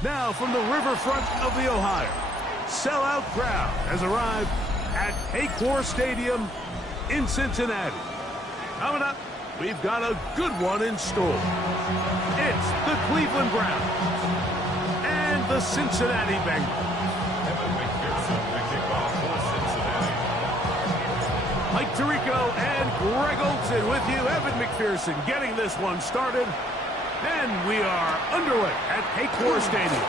Now from the riverfront of the Ohio, sellout crowd has arrived at Paycor Stadium in Cincinnati. Coming up, we've got a good one in store. It's the Cleveland Browns and the Cincinnati Bengals. Mike Tirico and Greg Olsen with you. Evan McPherson getting this one started. And we are underway at Paycor Stadium.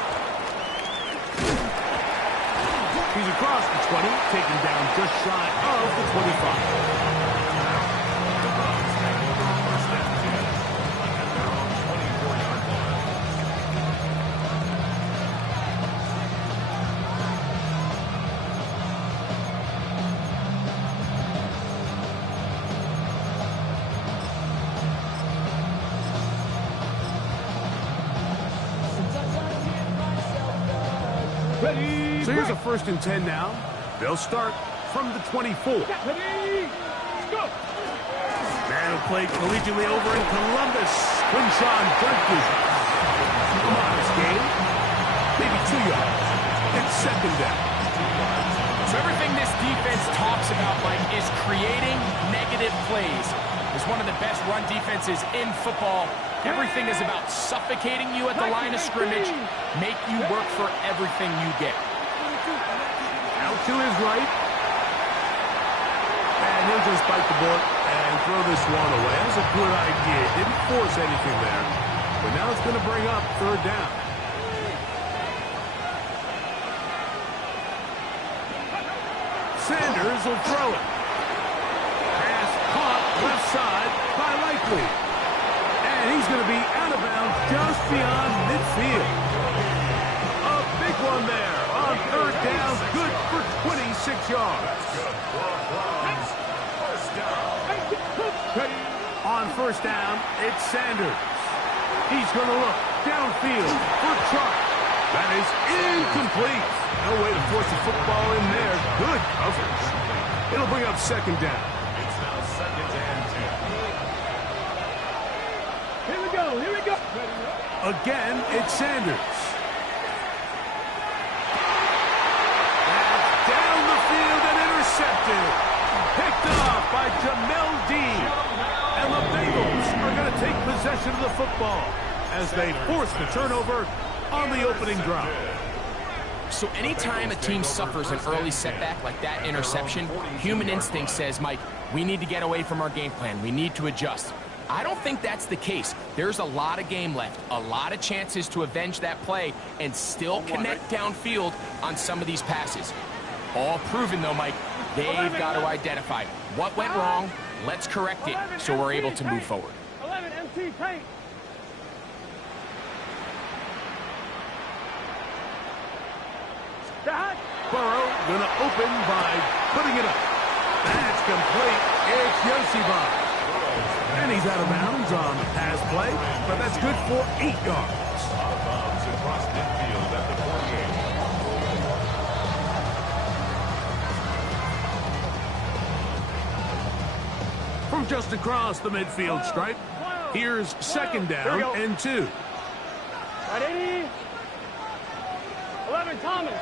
He's across the 20, taken down just shy of the 25. So here's a 1st and 10 now. They'll start from the 24. Man who played collegiately over in Columbus, Quinshawn Judkins. Come on, this game. Maybe 2 yards. It's 2nd down. So everything this defense talks about, Mike, is creating negative plays. It's one of the best run defenses in football. Everything is about suffocating you at the line of scrimmage, make you work for everything you get. Out to his right. And he'll just bite the bullet and throw this one away. That's a good idea. Didn't force anything there. But now it's going to bring up 3rd down. Sanders will throw it. Pass caught left side by Likely. And he's going to be out of bounds just beyond midfield. A big one there on 3rd down. Good for 26 yards. On 1st down, it's Sanders. He's going to look downfield for Chark. That is incomplete. No way to force the football in there. Good coverage. It'll bring up 2nd down. It's now 2nd and 10. Here we go. Here we go. Again, it's Sanders. That's down the field and intercepted. Picked off by Jamel Dean. And the Bengals are going to take possession of the football as they force the turnover on the opening drive. So anytime a team suffers an early setback like that interception, human instinct says, Mike, we need to get away from our game plan. We need to adjust. I don't think that's the case. There's a lot of game left, a lot of chances to avenge that play and still connect downfield on some of these passes. All proven, though, Mike. They've got to identify what went wrong. Let's correct it so we're able to move forward. 11 MT paint. Burrow going to open by putting it up. That's complete. It's Yosibon. And he's out of bounds on the pass play, but that's good for 8 yards. Out of bounds across midfield at the 48. From just across the midfield stripe, here's 2nd down and 2. Right, 80. 11, Thomas.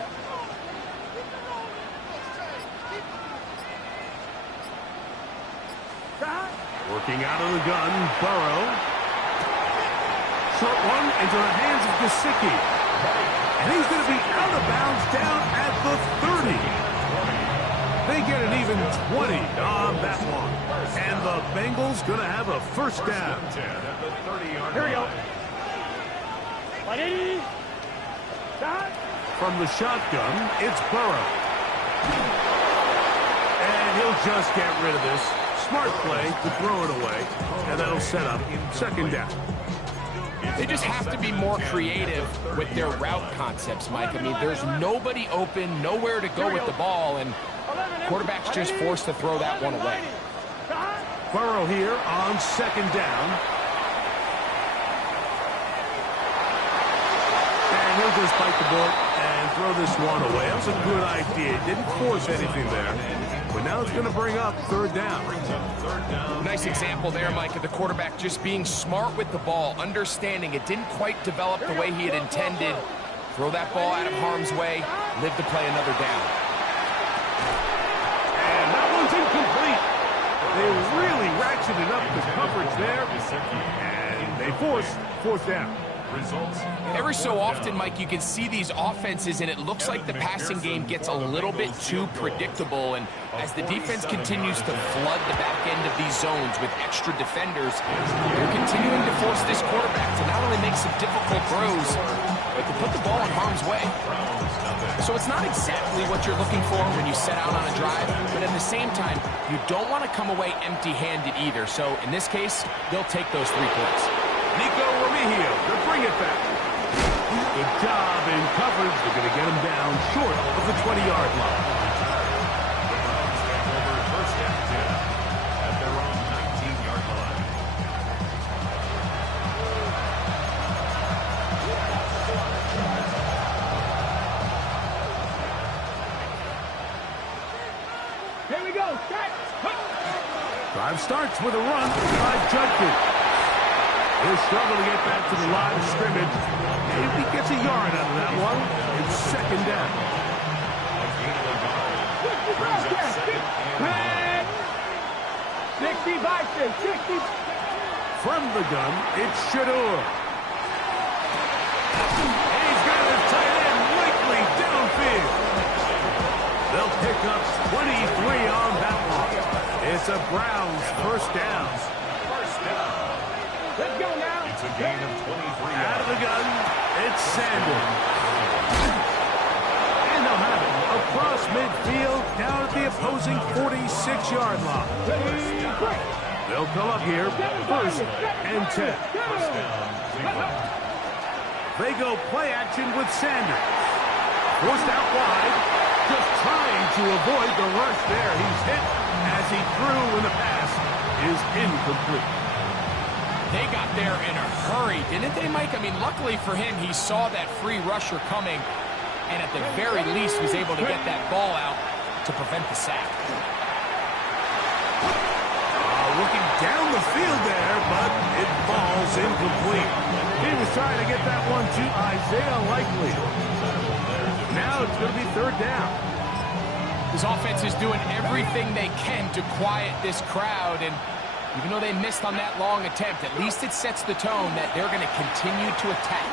Working out of the gun, Burrow. Short one into the hands of Gesicki. And he's going to be out of bounds down at the 30. They They get an even 20 on that one. And the Bengals going to have a first down. 10 at the 30-yard Here we go. line. 180. Stop. From the shotgun, it's Burrow. And he'll just get rid of this. Smart play to throw it away. And that'll set up second down. They just have to be more creative with their route concepts, Mike. I mean, there's nobody open, nowhere to go with the ball, and quarterback's just forced to throw that one away. Burrow here on second down. And he'll just bite the bullet and throw this one away. That was a good idea. Didn't force anything there. But now it's going to bring up third down. Nice example there, Mike, of the quarterback just being smart with the ball, understanding it didn't quite develop the way he had intended. Throw that ball out of harm's way, live to play another down. And that one's incomplete. They really ratcheted up the coverage there. And they force fourth down. Every so often, Mike, you can see these offenses, and it looks like the passing game gets a little bit too predictable. And as the defense continues to flood the back end of these zones with extra defenders, they're continuing to force this quarterback to not only make some difficult throws, but to put the ball in harm's way. So it's not exactly what you're looking for when you set out on a drive, but at the same time, you don't want to come away empty-handed either. So in this case, they'll take those 3 points. Nico Remigio to bring it back. Good job in coverage. They're going to get him down short of the 20-yard line. First and 10 at their own 19-yard line. Here we go. Set. Drive starts with a run by Judkins. He'll struggle to get back to the line of scrimmage. Maybe gets a yard out of that one. It's second down. 60 by 60. From the gun, it's Shador. And he's got his tight end likely downfield. They'll pick up 23 on that one. It's a Browns first down. Let's go now. It's a gain of 23 Out of the gun, it's Sanders. And they'll have it across midfield down at the opposing 46-yard line. They'll come up here first and 10. They go play action with Sanders. Forced out wide, just trying to avoid the rush there. He's hit as he threw when the pass is incomplete. They got there in a hurry, didn't they, Mike? I mean, luckily for him, he saw that free rusher coming, and at the very least was able to get that ball out to prevent the sack. Looking down the field there, but it falls incomplete. He was trying to get that one to Isaiah Likely. Now it's going to be third down. This offense is doing everything they can to quiet this crowd, and even though they missed on that long attempt, at least it sets the tone that they're going to continue to attack.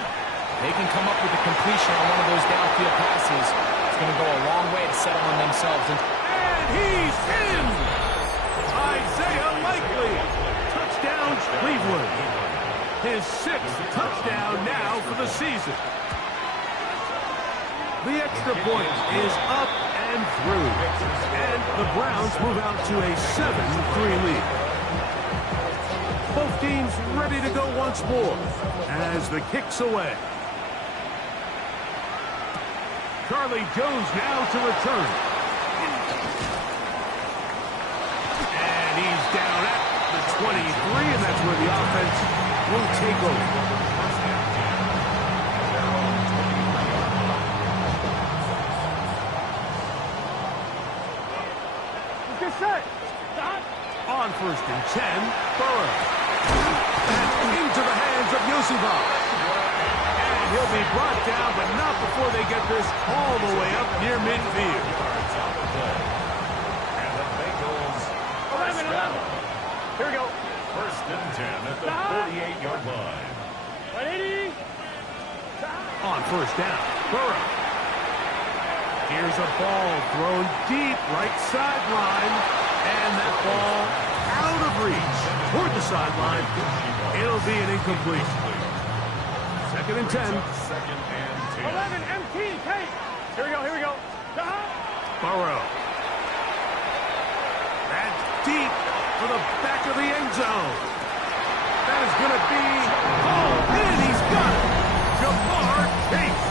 They can come up with a completion on one of those downfield passes. It's going to go a long way to settle on themselves. And he's in! Isaiah Likely. Touchdown, Cleveland. His 6th touchdown now for the season. The extra point is up and through. And the Browns move out to a 7-3 lead. Both teams ready to go once more as the kick's away. Charlie Jones now to return. And he's down at the 23, and that's where the offense will take over. Get set. On first and 10, Burrow. And into the hands of Yosifov. And he'll be brought down, but not before they get this all the way up near midfield. And the Bengals 11. Here we go. first and 10 at the 48-yard line. 180. On first down, Burrow. Here's a ball thrown deep right sideline. And that ball out of reach toward the sideline. It'll be an incomplete. 2nd and 10. 11, MT, take. Here we go. Burrow. That's deep for the back of the end zone. That is going to be, and he's got it. Jamar Chase.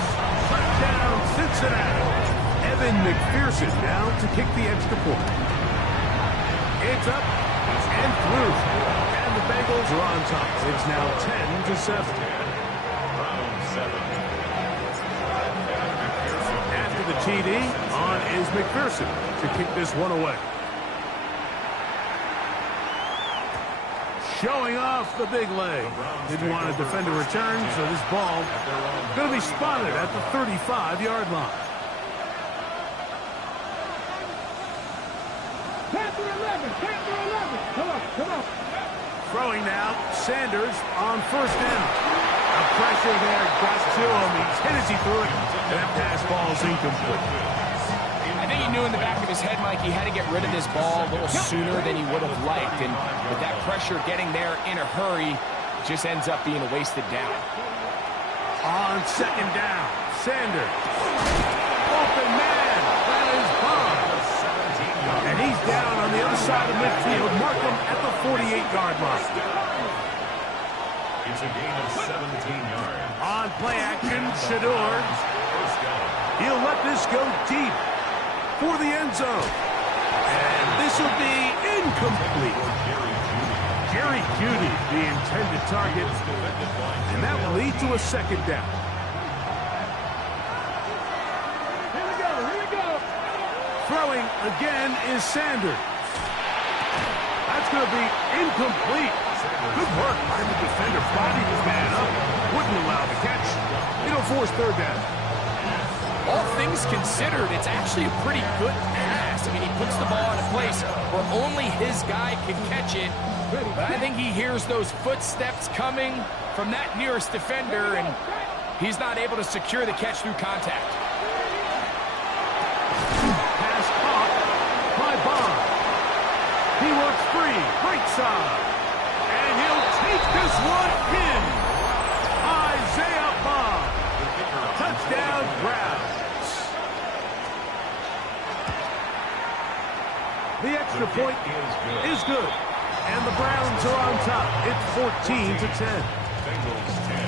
Touchdown, Cincinnati. Evan McPherson now to kick the extra point. It's up and through. And the Bengals are on top. It's now 10-7. After the TD, on is McPherson to kick this one away. Showing off the big leg. Didn't want to defend a return, so this ball going to be spotted at the 35-yard line. Come on. Throwing now, Sanders on 1st down. The pressure there got to him. He's hit as he threw it. And that pass ball is incomplete. I think he knew in the back of his head, Mike, he had to get rid of this ball a little sooner than he would have liked. And with that pressure getting there in a hurry, it just ends up being a wasted down. On 2nd down, Sanders. Open man. That is Bob. And he's down on the other side of midfield. Mark him at the 48-yard line. It's a gain of 17 yards. On play action, Shador. He'll let this go deep for the end zone. And this will be incomplete. Jerry Jeudy, the intended target. And that will lead to a 2nd down. Here we go. Throwing again is Sanders. That's going to be incomplete. Good work by the defender. Body his man up. Wouldn't allow the catch. It'll force 3rd down. All things considered, it's actually a pretty good pass. I mean, he puts the ball in a place where only his guy can catch it. But I think he hears those footsteps coming from that nearest defender, and he's not able to secure the catch through contact. Pass caught by Bond. He works free. Right side. And he'll take this one in. Isaiah Bond. Touchdown, Browns. The extra point is good. And the Browns are on top. It's 14-10. Bengals 10.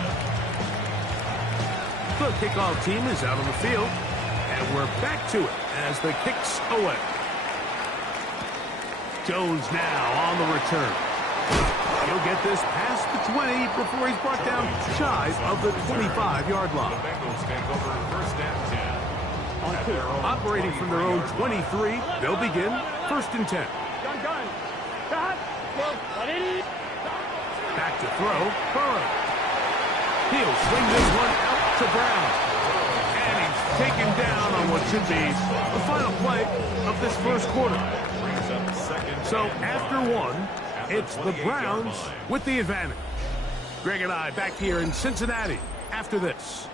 The kickoff team is out on the field. And we're back to it as the kick's away. Jones now on the return. He'll get this past the 20 before he's brought down shy of the 25-yard line. The Bengals take over 1st and 10. Operating from their own 23, they'll begin 1st and 10. Gun. Cut. Back to throw, Burrow. He'll swing this one out to Brown. And he's taken down on what should be the final play of this 1st quarter. So after 1, it's the Browns with the advantage. Greg and I back here in Cincinnati after this.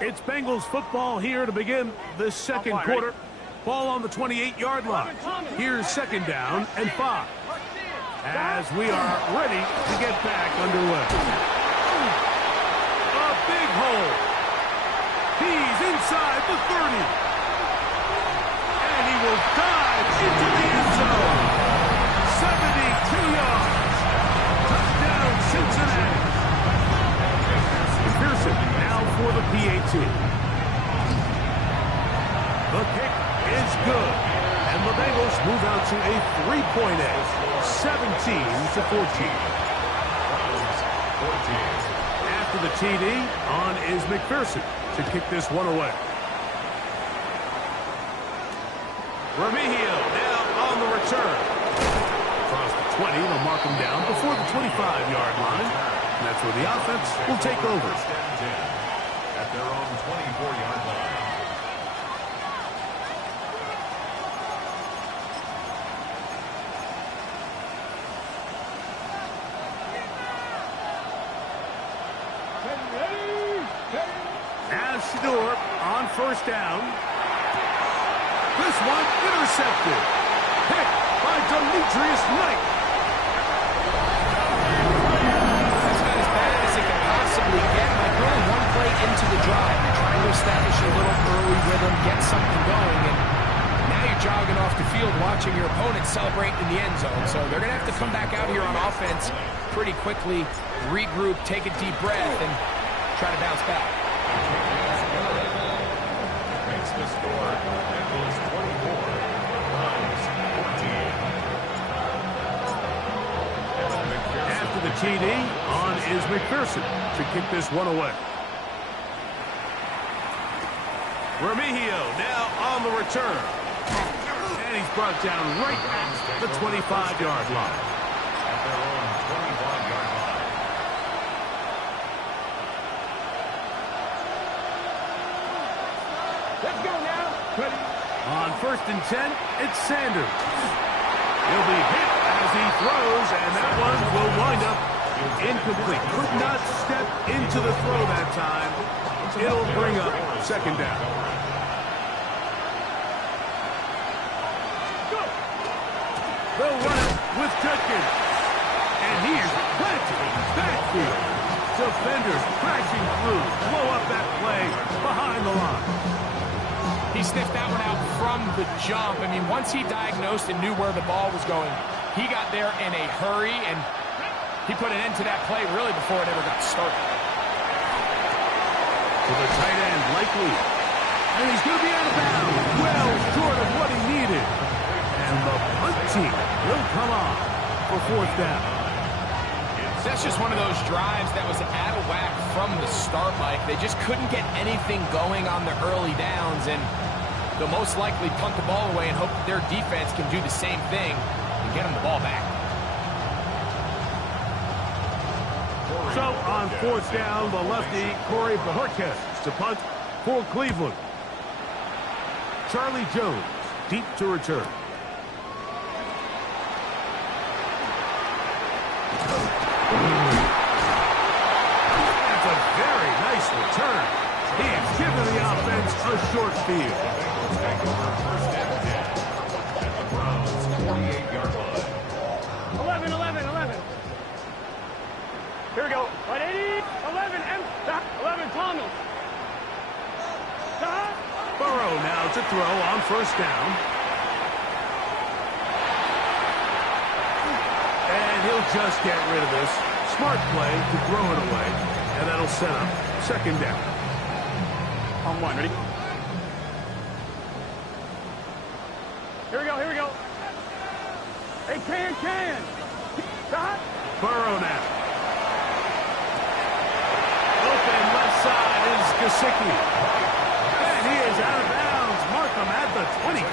It's Bengals football here to begin this 2nd quarter. Ball on the 28-yard line. Here's 2nd down and 5. As we are ready to get back underway. A big hole. He's inside the 30. And he will dive into the end zone. 72 yards. Touchdown, Cincinnati. Pearson now for the PAT. The kick is good. And the Bengals move out to a 3-point edge. 17-14. After the TD, on is McPherson to kick this one away. Remigio now on the return. Across the 20, they'll mark him down before the 25-yard line. And that's where the offense will take over. At their own 24-yard line. As Shador on first down. This one intercepted. Picked by Demetrius Knight. That's about as bad as it can possibly get. Like really one play into the drive. You're trying to establish a little early rhythm, get something going, and now you're jogging off the field watching your opponent celebrate in the end zone. So they're going to have to come back out here on offense pretty quickly, regroup, take a deep breath, and try to bounce back. Makes the score. Bengals 24, Browns 14. After the TD, on is McPherson to kick this one away. Remigio now on the return. And he's brought down right at the 25-yard line. At their own 25-yard line. Let's go now. Ready. On first and 10, it's Sanders. He'll be hit as he throws, and that one will wind up incomplete. Could not step into the throw that time. It'll bring up second down. They'll run it with Judkins. And he is planted in the backfield. Defenders crashing through. Blow up that play behind the line. He sniffed that one out from the jump. I mean, once he diagnosed and knew where the ball was going, he got there in a hurry, and he put an end to that play really before it ever got started. To the tight end, likely. And he's going to be out of bounds. Well short of what he needed. And the punt team will come on for fourth down. That's just one of those drives that was out of whack from the start, Mike. They just couldn't get anything going on the early downs, and they'll most likely punt the ball away and hope that their defense can do the same thing and get them the ball back. So on fourth down, the lefty, Corey Bojorquez to punt for Cleveland. Charlie Jones, deep to return. That's a very nice return. He's given the offense a short field. Take over first and 10 at the Browns 48-yard line. 11. Here we go. 180. 11. 11. Thomas. Burrow now to throw on first down. And he'll just get rid of this. Smart play to throw it away. And that'll set up second down. On one. Ready? Here we go. Hey, can. Burrow now. Open left side is Gesicki. And he is out of bounds. Markham at the 25.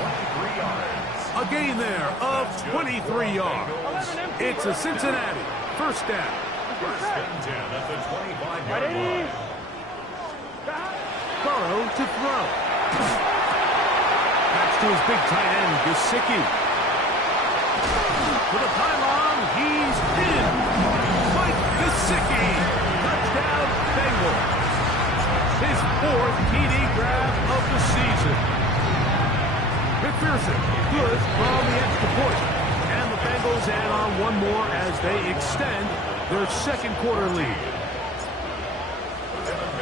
23 yards. A gain there of 23 yards. It's a Cincinnati first down. First and 10 at the 25-yard line. Burrow to throw. That's to his big tight end, Gesicki. To the pylon, he's in. Mike Gesicki. Touchdown, Bengals. His fourth TD grab of the season. McPherson, good from the extra point. And the Bengals add on one more as they extend their second quarter lead.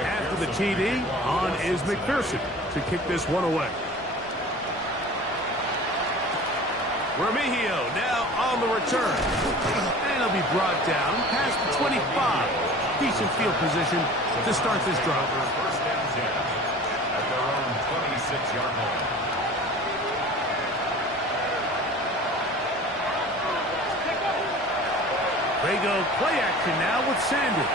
After the TD, on is McPherson to kick this one away. Remigio now on the return. And he'll be brought down past the 25. Decent field position to start this drive. First and 10 at their own 26-yard line. They go play action now with Sanders.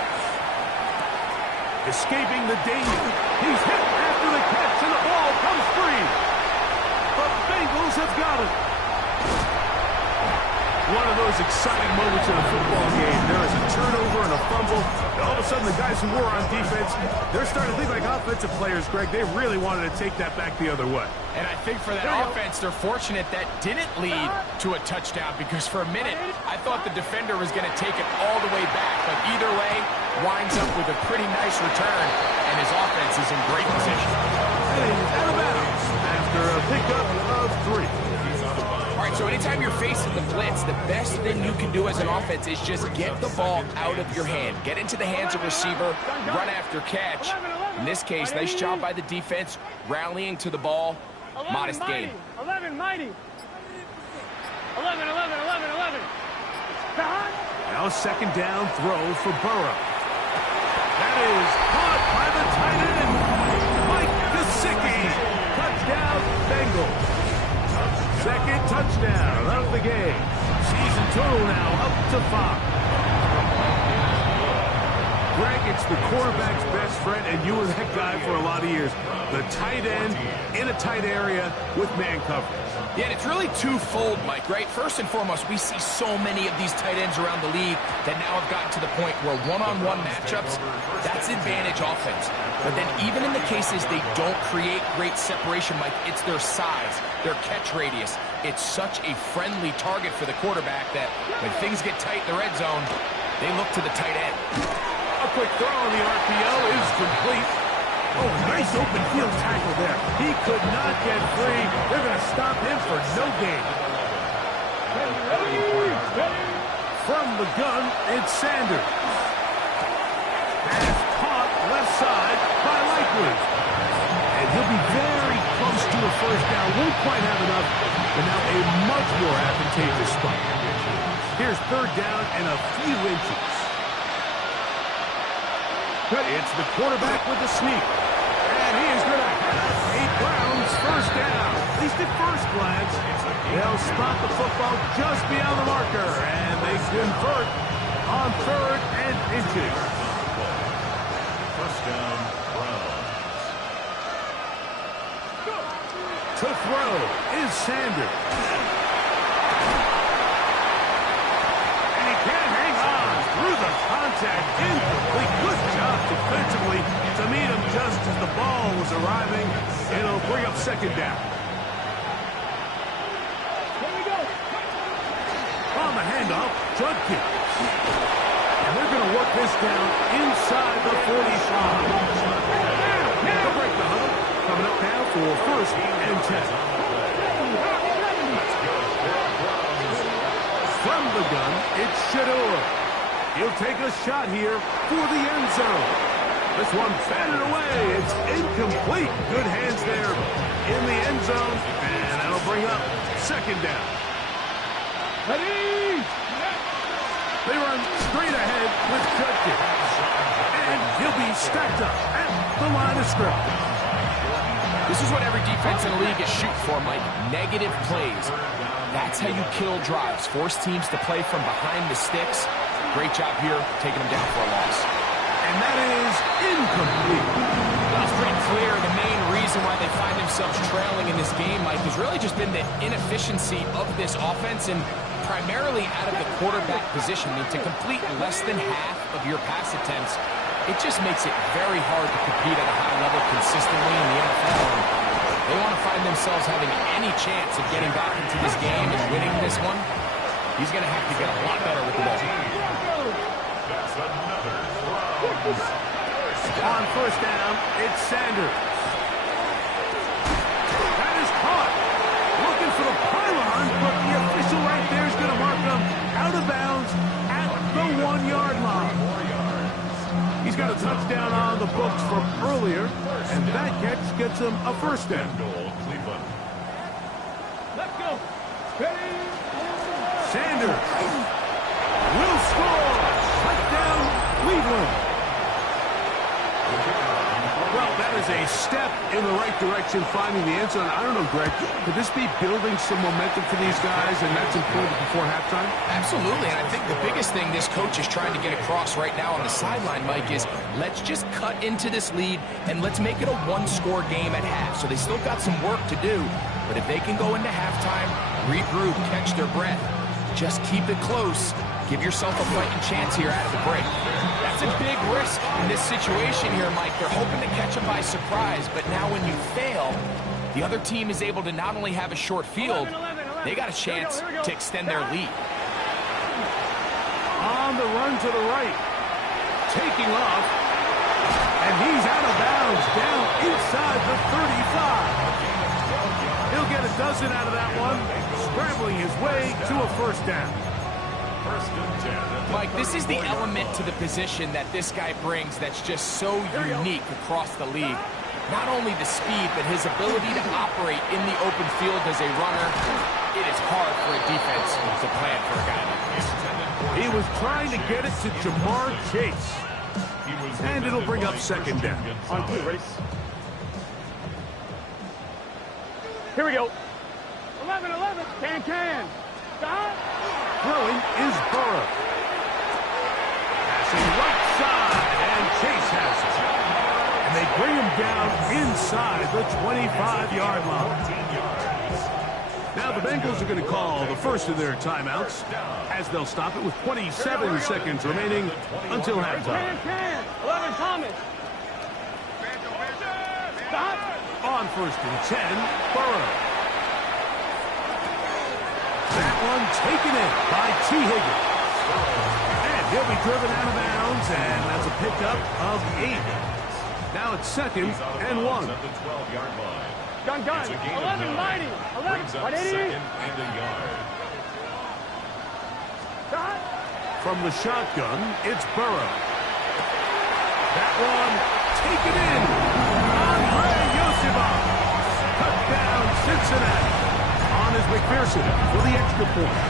Escaping the danger. He's hit after the catch, and the ball comes free. The Bengals have got it. One of those exciting moments in a football game. There is a turnover and a fumble, All of a sudden, the guys who were on defense, they're starting to think like offensive players, Greg. They really wanted to take that back the other way. And I think for that offense, they're fortunate that didn't lead to a touchdown, because for a minute, I thought the defender was going to take it all the way back. But either way, winds up with a pretty nice return, and his offense is in great position. And he's out of bounds after a pickup of 3. All right, so anytime you're facing the blitz, the best thing you can do as an offense is just get the ball out of your hand. Get into the hands of receiver, run after catch. In this case, nice job by the defense, rallying to the ball. Modest gain. 11, mighty. 11. Now a second down throw for Burrow. That is caught by the tight end, Mike Gesicki. Touchdown, Bengals. Second touchdown of the game. Season total now up to 5. Greg, it's the quarterback's best friend, and you were that guy for a lot of years. The tight end in a tight area with man coverage. Yeah, and it's really twofold, Mike, right? First and foremost, we see so many of these tight ends around the league that now have gotten to the point where one-on-one matchups, that's advantage offense. But then even in the cases they don't create great separation, Mike, it's their size, their catch radius. It's such a friendly target for the quarterback that when things get tight in the red zone, they look to the tight end. A quick throw on the RPO is complete. Oh, nice open field tackle there. He could not get free. They're going to stop him for no gain. From the gun, it's Sanders. Pass caught left side by Likely. And he'll be very close to a first down. Won't quite have enough, but now a much more advantageous spot. Here's third down and a few inches. It's the quarterback with the sneak. And he is going to have a Browns first down. At least at first glance, they'll spot the football just beyond the marker. And they convert on third and inches. First down, Browns. To throw is Sanders. And he can't hang on through the contact. Incomplete. Good job defensively to meet him just as the ball was arriving. It'll bring up second down. On the handoff, Judkins. And they're going to work this down inside the 45. They'll break the huddle. Coming up now for first and 10. From the gun, it's Shador. He'll take a shot here for the end zone. This one batted away. It's incomplete. Good hands there in the end zone. And that'll bring up second down. Ready? They run straight ahead with Judkins. And he'll be stacked up at the line of scrimmage. This is what every defense in the league is shooting for, Mike. Negative plays. That's how you kill drives. Force teams to play from behind the sticks. Great job here, taking them down for a loss. And that is incomplete. Well, it's pretty clear the main reason why they find themselves trailing in this game, Mike, has really just been the inefficiency of this offense and primarily out of the quarterback position. I mean, to complete less than half of your pass attempts, it just makes it very hard to compete at a high level consistently in the NFL. And they want to find themselves having any chance of getting back into this game and winning this one. He's going to have to get a lot better with the ball. That's another throw. On first down, it's Sanders. That is caught. Looking for the pylon, but the official right there is going to mark him out of bounds at the 1 yard line. He's got a touchdown on the books from earlier, and that catch gets him a first down. Cleveland. Let's go. Ready? Sanders will score. Touchdown, Cleveland. Well, that is a step in the right direction, finding the end zone. I don't know, Greg, could this be building some momentum for these guys, and that's important before halftime? Absolutely, and I think the biggest thing this coach is trying to get across right now on the sideline, Mike, is let's just cut into this lead, and let's make it a one-score game at half. So they still got some work to do, but if they can go into halftime, regroup, catch their breath, just keep it close, Give yourself a fighting chance here out of the break. That's a big risk in this situation here, Mike. They're hoping to catch them by surprise, but now when you fail, the other team is able to not only have a short field, they got a chance to extend their lead. On the run to the right. Taking off. And he's out of bounds down inside the 35. He'll get a dozen out of that one, scrambling his way to a first down. Mike, this is the element to the position that this guy brings that's just so unique across the league. Not only the speed, but his ability to operate in the open field as a runner. It is hard for a defense to plan for a guy like this. He was trying to get it to Jamar Chase. And it'll bring up second down. On two, ready? Here we go. 11-11. Can. Stop. Throwing is Burrow. Passing right side, and Chase has it. And they bring him down inside the 25-yard line. Now the Bengals are going to call the first of their timeouts, as they'll stop it with 27 seconds remaining until halftime. Can. 11, Thomas. Stop. On first and 10, Burrow. That one taken in by T. Higgins. And he'll be driven out of bounds, and that's a pickup of 8. Now it's second and 1. Gun. 11, mighty. 11, 180. Stop. From the shotgun, it's Burrow. That one taken in. Andre Yosibov. Touchdown, Cincinnati. On is McPherson for the extra point.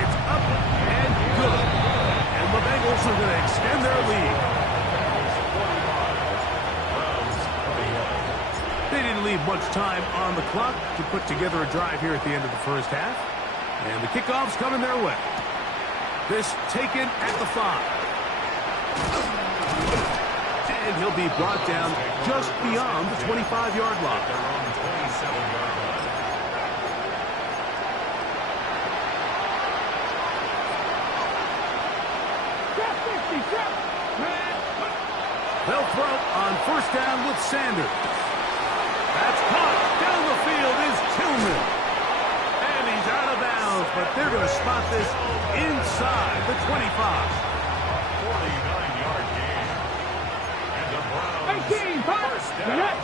It's up and good. And the Bengals are going to extend their lead. They didn't leave much time on the clock to put together a drive here at the end of the first half. And the kickoff's coming their way. This taken at the 5. And he'll be brought down just beyond the 25-yard line. They'll throw on first down with Sanders. That's caught. Down the field is Tillman. And he's out of bounds, but they're going to spot this inside the 25. 49-yard gain. And the Browns 18, first down.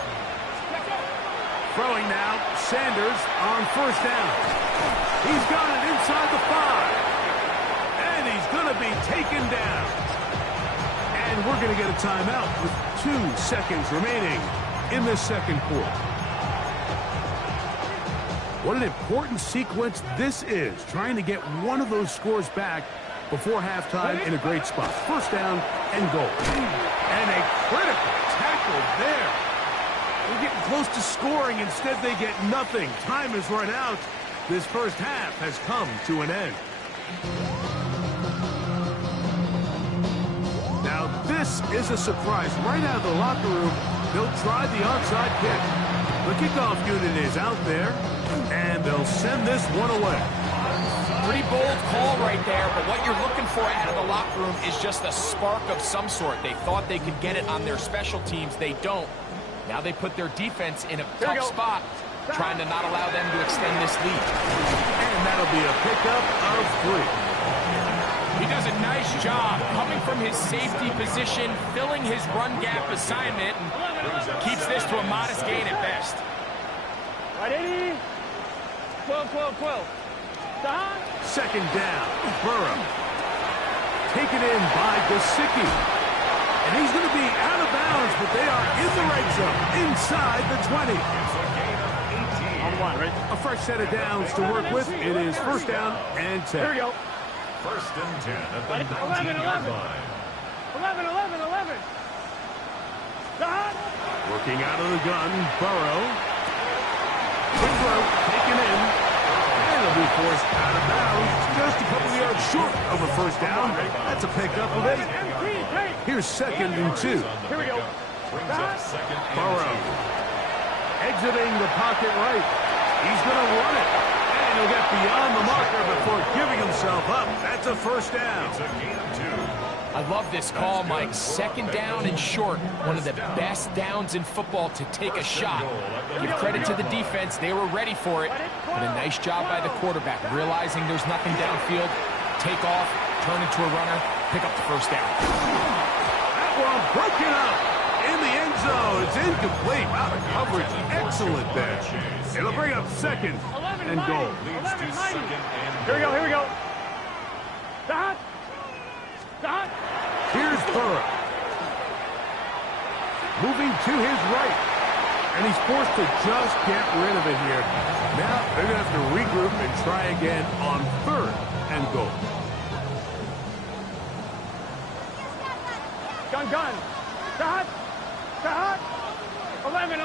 Throwing now, Sanders on first down. He's got it inside the 5. And he's going to be taken down. And we're going to get a timeout with 2 seconds remaining in this second quarter. What an important sequence this is, trying to get one of those scores back before halftime in a great spot. First down and goal. And a critical tackle there. We're getting close to scoring. Instead, they get nothing. Time has run out. This first half has come to an end. Now, this is a surprise. Right out of the locker room, they'll try the onside kick. The kickoff unit is out there, and they'll send this one away. Pretty bold call right there, but what you're looking for out of the locker room is just a spark of some sort. They thought they could get it on their special teams. They don't. Now they put their defense in a tough spot, trying to not allow them to extend this lead. And that'll be a pickup of 3. He does a nice job coming from his safety position, filling his run gap assignment, and keeps this to a modest gain at best. 180. 12. Stop. Second down, Burrow. Taken in by Gesicki. And he's going to be out of bounds, but they are in the red zone, inside the 20. On 1, right? A fresh set of downs to work with. It is first down and 10. Here we go. First and 10 at the 19-yard line. 11. Stop. Working out of the gun, Burrow. Quick throw, taken in. And it'll be forced out of bounds. Just a couple of yards short of a first down. That's a pickup of 8. Here's second and 2. Here we go. Brings up second and Burrow. 2. Exiting the pocket right. He's going to run it. And he'll get beyond the marker before giving himself up. That's a first down. It's a gain of 2. I love this call, Mike. Second down and short. One of the best downs in football to take a shot. Give credit to the defense. They were ready for it. But a nice job by the quarterback, realizing there's nothing downfield. Take off, turn into a runner, pick up the first down. That one broken up in the end zone. It's incomplete. Wow, the coverage excellent there. It'll bring up second and goal. Here we go. Stop. Here's Burrow. Moving to his right. And he's forced to just get rid of it here. Now they're going to have to regroup and try again on third and goal. Gun. Stop. 11.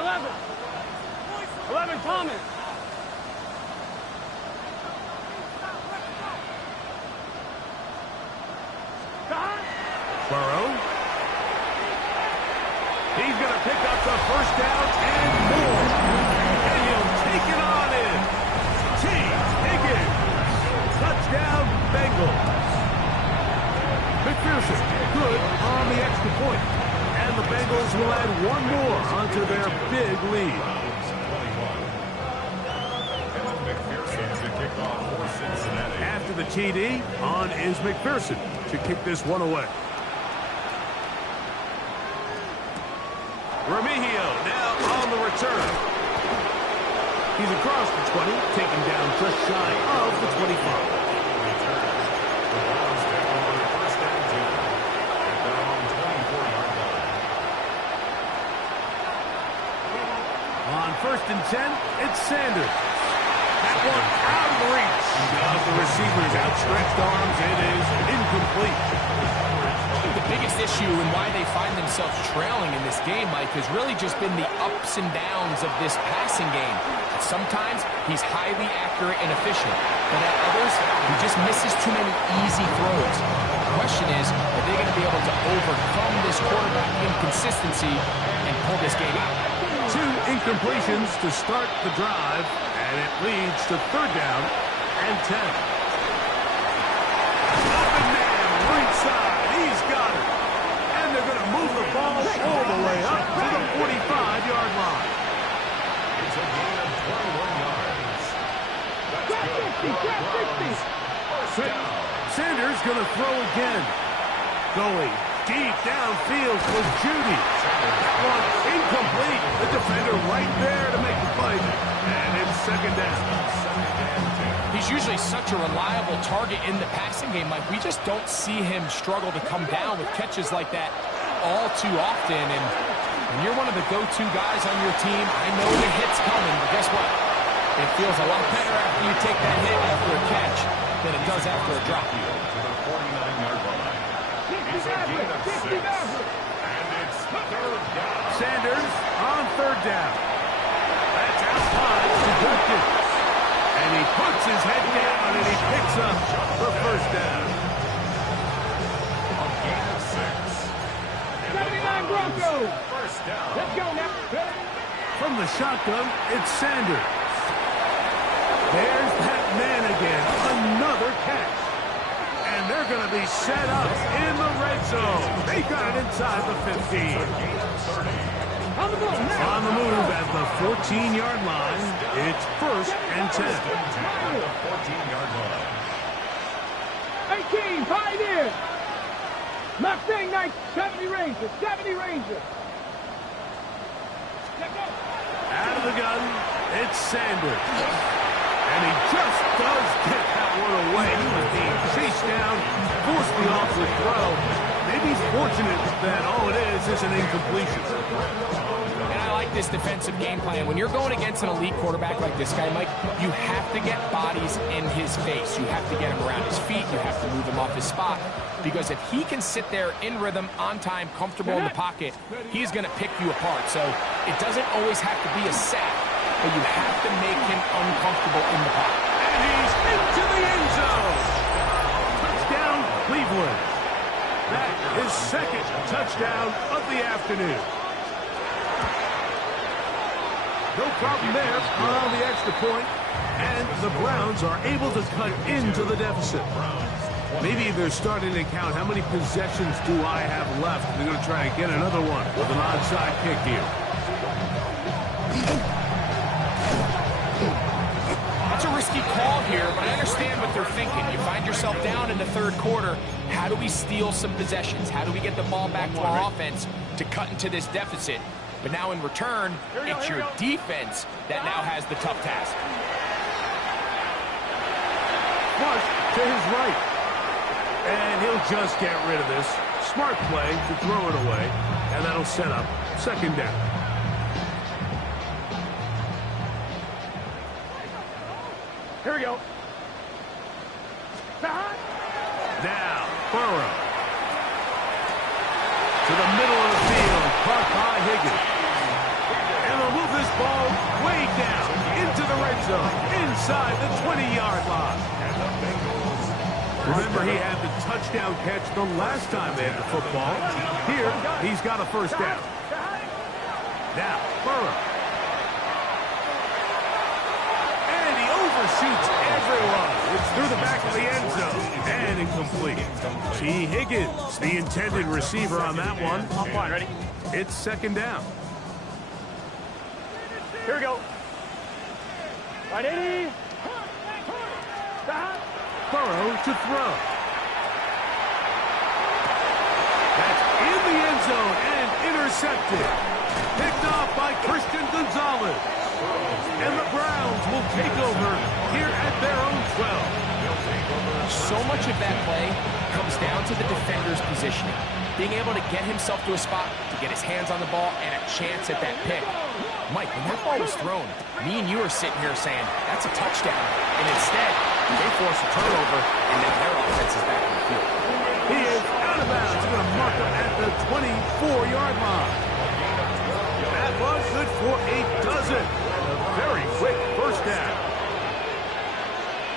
11, Thomas. Burrow. He's going to pick up the first down and more. And he'll take it on in. T. Higgins. Touchdown, Bengals. McPherson, good on the extra point. And the Bengals will add one more onto their big lead. After the TD, on is McPherson to kick this one away. Remigio now on the return. He's across the 20, taken down just shy of the 25. On 1st and 10, it's Sanders. That one out of reach of the receiver's outstretched arms. It is incomplete. The biggest issue and why they find themselves trailing in this game, Mike, has really just been the ups and downs of this passing game. Sometimes he's highly accurate and efficient, but at others, he just misses too many easy throws. The question is, are they going to be able to overcome this quarterback inconsistency and pull this game out? 2 incompletions to start the drive, and it leads to 3rd down and 10. Open man, right side. He's got it. And they're going to move the ball all the way up to the 45-yard line. It's a gain of 21 yards. That's good. Sanders going to throw again. Going deep downfield for Judy. One incomplete. The defender right there to make the play. And it's 2nd down. He's usually such a reliable target in the passing game, Mike. We just don't see him struggle to come down with catches like that all too often. And when you're one of the go-to guys on your team, I know the hit's coming, but guess what? It feels a lot better after you take that hit after a catch than it does after a drop. To the 49-yard line. It's a gain of 6. And it's 3rd down. Sanders on 3rd down. That's out high to Duggan. And he puts his head down and he picks up the 1st down. A gain of 6. 79 Broncos. 1st down. Let's go now. From the shotgun, it's Sanders. There's that man again. Another catch. And they're going to be set up in the red zone. They got it inside the 15. On the move now. On the move at the 14-yard line. It's 1st and 10. 14-yard line. 18, Pioneer. Mustang 70 Ranger. 70 Ranger. Out of the gun, it's Sanders. And he just does get that one away. He was being chased down, forced the offensive throw. Maybe he's fortunate that all it is an incompletion. And I like this defensive game plan. When you're going against an elite quarterback like this guy, Mike, you have to get bodies in his face. You have to get him around his feet. You have to move him off his spot. Because if he can sit there in rhythm, on time, comfortable in the pocket, he's going to pick you apart. So it doesn't always have to be a sack, but you have to make him uncomfortable in the pocket. And he's into the end zone. Touchdown, Cleveland. That is 2nd touchdown of the afternoon. No problem there on the extra point. And the Browns are able to cut into the deficit. Maybe they're starting to count how many possessions do I have left. They're going to try to get another one with an onside kick here. That's a risky call here, but I understand what they're thinking. You find yourself down in the third quarter. How do we steal some possessions? How do we get the ball back to our offense to cut into this deficit? But now in return, it's your defense that now has the tough task. Flush to his right. And he'll just get rid of this. Smart play to throw it away. And that'll set up second down. Here we go. Now, Burrow. To the middle of the field. Caught by Higgins. And they'll move this ball way down into the red zone. Inside the 20-yard line. Remember, he had the touchdown catch the last time they had the football. Here, he's got a first down. Now, Burrow. And he overshoots everyone. It's through the back of the end zone. And incomplete. T. Higgins, the intended receiver on that one. Offline, ready? It's second down. Here we go. Right, 80. Burrow to throw. That's in the end zone and intercepted. Picked off by Christian Gonzalez. And the Browns will take over here at their own 12. So much of that play comes down to the defender's positioning. Being able to get himself to a spot, to get his hands on the ball, and a chance at that pick. Mike, when that ball was thrown, me and you are sitting here saying, that's a touchdown. And instead, they force a turnover, and now their offense is back in the field. He is out of bounds. He's going to mark him at the 24-yard line. That was good for a dozen. A very quick first down.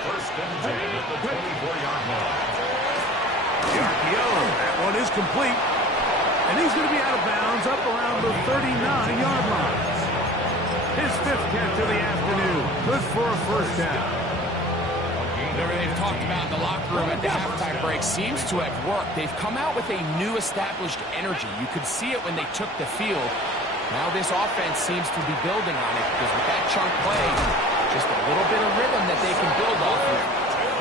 First and 10 at the 24-yard line. The RPO, that one is complete. And he's going to be out of bounds up around the 39-yard line. His fifth catch of the afternoon. Good for a first down. Whatever they've talked about in the locker room at the halftime break seems to have worked. They've come out with a new established energy. You could see it when they took the field. Now this offense seems to be building on it because with that chunk play, just a little bit of rhythm that they can build off of.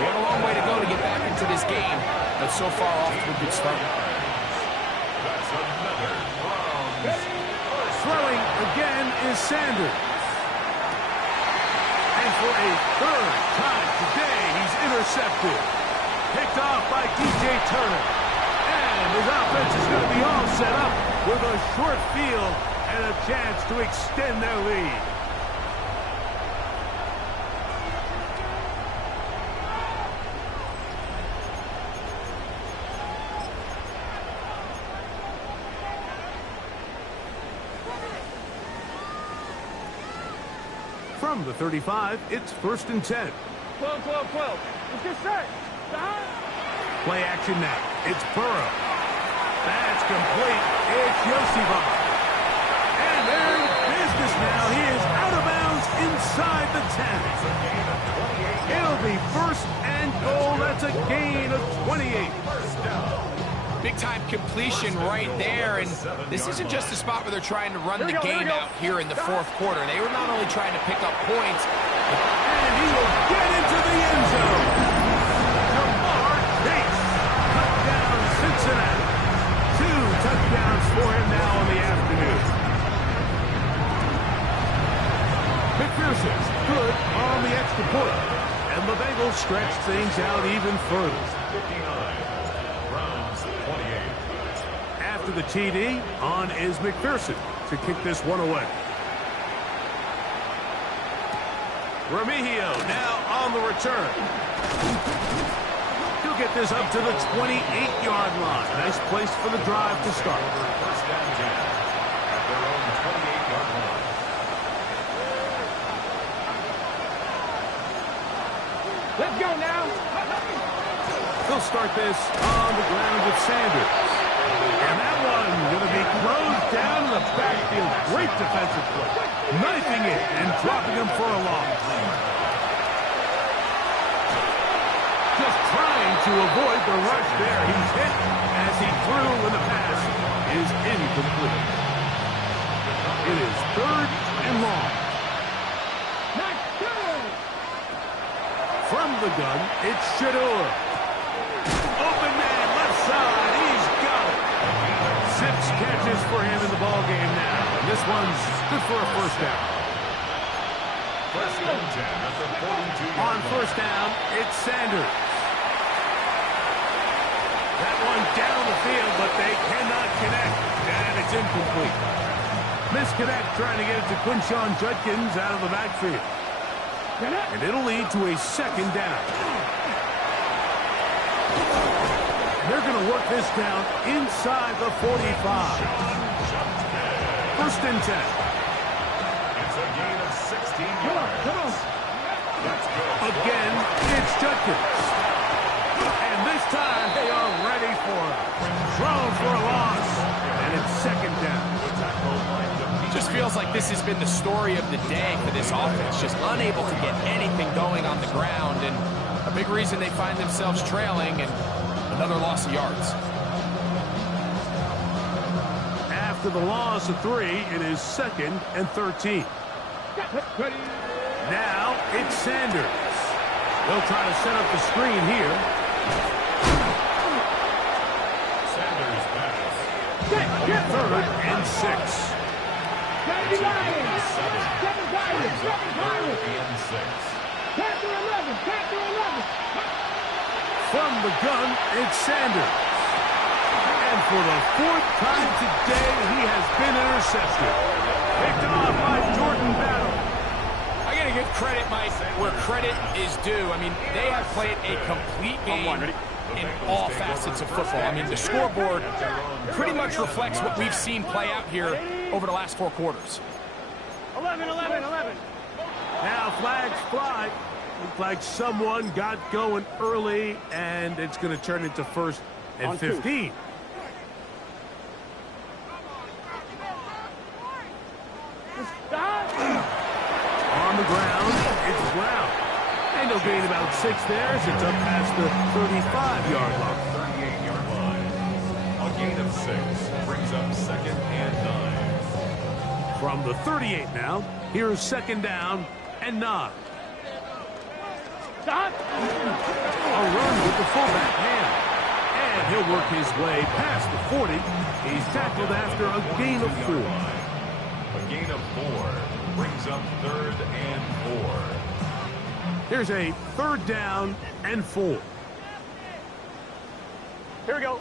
We have a long way to go to get back into this game, but so far off to a good start. That's another Browns. Throwing again is Sanders. And for a third time today, he's intercepted. Picked off by DJ Turner. And his offense is going to be all set up with a short field and a chance to extend their lead. From the 35, it's first and 10. 12, 12, 12. Let's get set. Play action now. It's Burrow. That's complete. It's Yosivon. And they're in business now. He is out of bounds inside the 10. It'll be first and goal. That's a gain of 28. Big-time completion right there, and this isn't just a spot where they're trying to run the game out here in the fourth quarter. They were not only trying to pick up points, and he will get into the end zone. Jamar Chase, touchdown Cincinnati. 2 touchdowns for him now on the afternoon. McPherson, good on the extra point. And the Bengals stretch things out even further. 59. Browns 28. After the TD, on is McPherson to kick this one away. Remigio now on the return. He'll get this up to the 28-yard line. Nice place for the drive to start. First down 10 at their own 28-yard line. Let's go now. They'll start this on the ground with Sanders. And that one going to be closed down in the backfield. Great defensive play. Knifing it and dropping him for a loss. Just trying to avoid the rush there. He's hit as he threw when the pass is incomplete. It is 3rd and long. From the gun, it's Shador. Open man, left side. He's got it. 6 catches for him in the ball game now. And this one's good for a first down. First and 10 at the 42. On first down, it's Sanders. That one down the field, but they cannot connect. And it's incomplete. Misconnect trying to get it to Quinshon Judkins out of the backfield. And it'll lead to a second down. They're going to work this down inside the 45. First and 10. It's a gain of 16 yards. Again, it's Judkins. And this time they are ready for it. Thrown for a loss. And it's second down. Just feels like this has been the story of the day for this offense. Just unable to get anything going on the ground. And a big reason they find themselves trailing and another loss of yards. After the loss of 3, it is 2nd and 13. Now it's Sanders. They'll try to set up the screen here. Sanders pass. 3rd and 6. Brings up 3rd and 6. From the gun, it's Sanders. And for the 4th time today, he has been intercepted. Picked off by Jordan Battle. I got to give credit, Mike, where credit is due. I mean, they have played a complete game in all facets of football. I mean, the scoreboard pretty much reflects what we've seen play out here over the last 4 quarters. 11. Now flags fly. Looks like someone got going early, and it's going to turn into 1st and 15. On the ground, it's Brown. And he'll gain about 6 there as it's up past the 35-yard line. 38-yard line. A gain of 6 brings up 2nd and 9. From the 38 now, here's 2nd down and 9. A run with the fullback hand. And he'll work his way past the 40. He's tackled after a gain of 4. A gain of 4 brings up 3rd and 4. Here's a 3rd down and 4. Here we go.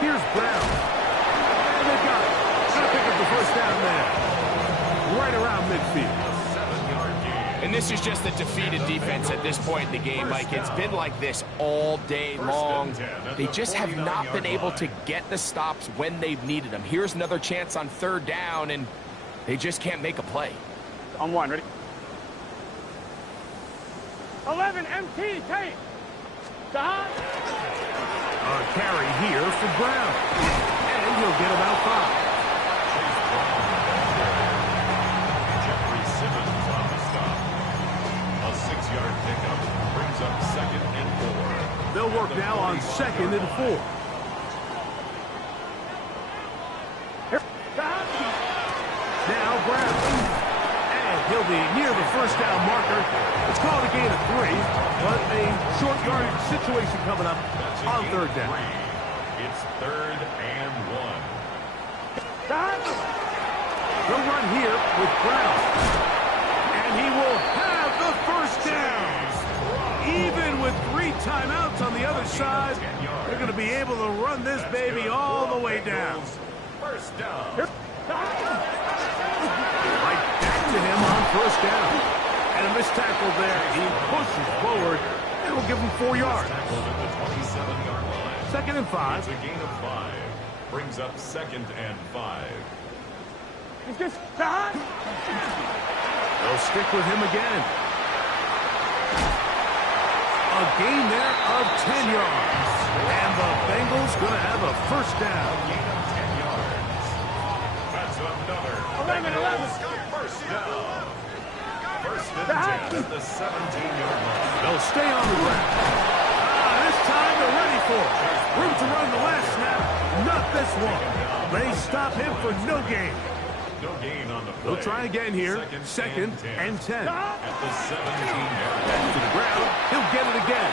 Here's Brown. And they got it. Gonna pick up the first down there. Right around midfield. And this is just a defeated defense at this point in the game, Mike. It's been like this all day long. They just have not been able to get the stops when they've needed them. Here's another chance on 3rd down, and they just can't make a play. On 1, ready? 11, MT, take. A carry here for Brown. And he'll get about 5. Up 2nd and 4. They'll work now on 2nd and 4. Now Brown. And he'll be near the first down marker. It's called a gain of 3, but a short yardage situation coming up on 3rd down. It's 3rd and 1. They'll run here with Brown. And he will have the first down. Even with 3 timeouts on the other side, they're going to be able to run this baby all the way down. First down. Right back to him on first down. And a missed tackle there. He pushes forward, and will give him 4 yards. Tackled at the 27-yard line. 2nd and 5. It's a gain of 5. Brings up 2nd and 5. They'll stick with him again. A gain there of 10 yards. And the Bengals going to have a first down. Gain of 10 yards. That's another 11, 11. first down. First and 10 at the 17-yard line. They'll stay on the ground. This time they're ready for it. Room to run the last snap. Not this one. They stop him for no gain. No gain on the play. They'll try again here. Second and 10. At the 17-yard line. To the ground. He'll get it again.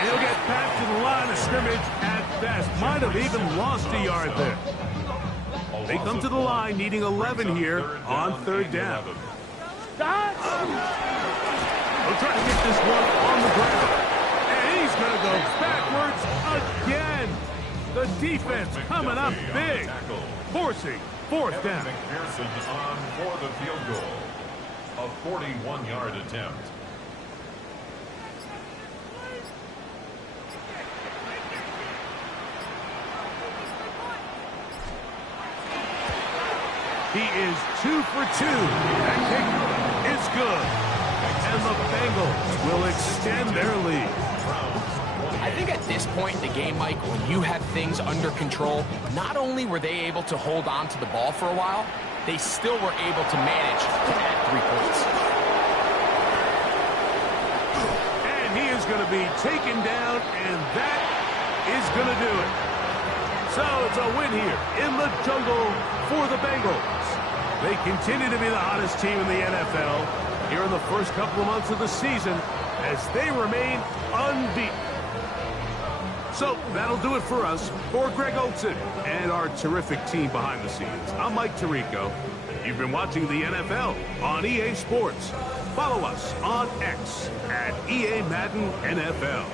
And he'll get back to the line of scrimmage at best. Might have even lost a yard there. They come to the line needing 11 here on third down. Stop. They'll try to get this one on the ground. And he's going to go backwards again. The defense coming up big. Forcing fourth down. McPherson on for the field goal. A 41-yard attempt. He is 2 for 2. That kick is good. And the Bengals will extend their lead. I think at this point in the game, Mike, when you have things under control, not only were they able to hold on to the ball for a while, they still were able to manage to add 3 points. And he is going to be taken down, and that is going to do it. So it's a win here in the jungle for the Bengals. They continue to be the hottest team in the NFL here in the first couple of months of the season as they remain unbeaten. So that'll do it for us. For Greg Olson and our terrific team behind the scenes, I'm Mike Tirico. You've been watching the NFL on EA Sports. Follow us on X at EA Madden NFL.